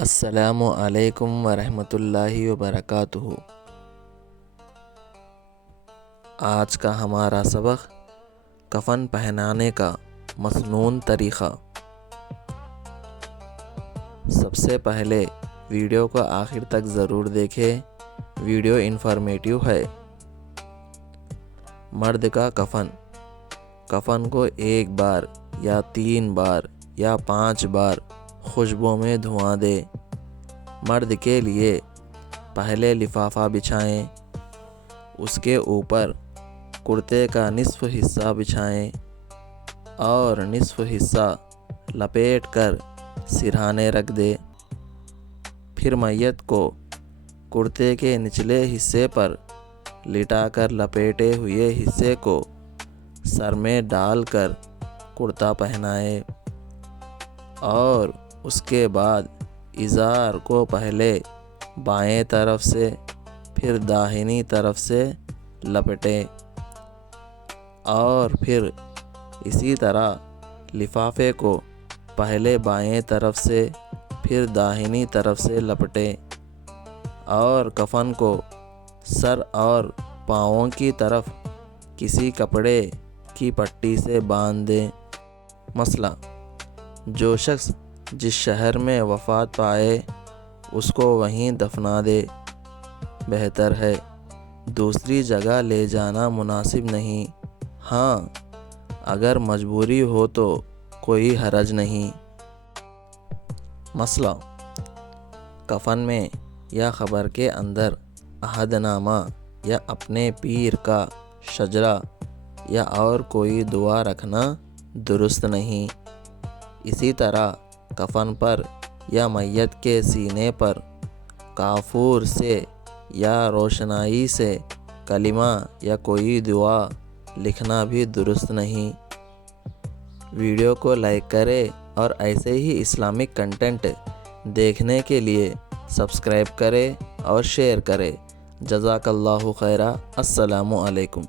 السلام علیکم ورحمۃ اللہ وبرکاتہ۔ آج کا ہمارا سبق کفن پہنانے کا مسنون طریقہ۔ سب سے پہلے ویڈیو کو آخر تک ضرور دیکھیں، ویڈیو انفارمیٹیو ہے۔ مرد کا کفن کو 1 بار یا 3 بار یا 5 بار خوشبو میں دھواں دے۔ مرد کے لیے پہلے لفافہ بچھائیں، اس کے اوپر کرتے کا نصف حصہ بچھائیں اور نصف حصہ لپیٹ کر سرہانے رکھ دے۔ پھر میت کو کرتے کے نچلے حصے پر لٹا کر لپیٹے ہوئے حصے کو سر میں ڈال کر کرتا پہنائے اور اس کے بعد ازار کو پہلے بائیں طرف سے پھر داہنی طرف سے لپٹیں اور پھر اسی طرح لفافے کو پہلے بائیں طرف سے پھر داہنی طرف سے لپٹیں اور کفن کو سر اور پاؤں کی طرف کسی کپڑے کی پٹی سے باندھ دیں۔ مسئلہ: جو شخص جس شہر میں وفات پائے اس کو وہیں دفنا دے، بہتر ہے۔ دوسری جگہ لے جانا مناسب نہیں۔ ہاں، اگر مجبوری ہو تو کوئی حرج نہیں۔ مسئلہ: کفن میں یا قبر کے اندر عہد نامہ یا اپنے پیر کا شجرہ یا اور کوئی دعا رکھنا درست نہیں۔ اسی طرح کفن پر یا میت کے سینے پر کافور سے یا روشنائی سے کلمہ یا کوئی دعا لکھنا بھی درست نہیں۔ ویڈیو کو لائک کریں اور ایسے ہی اسلامک کنٹینٹ دیکھنے کے لیے سبسکرائب کریں اور شیئر کریں۔ جزاک اللہ خیرا۔ السلام علیکم۔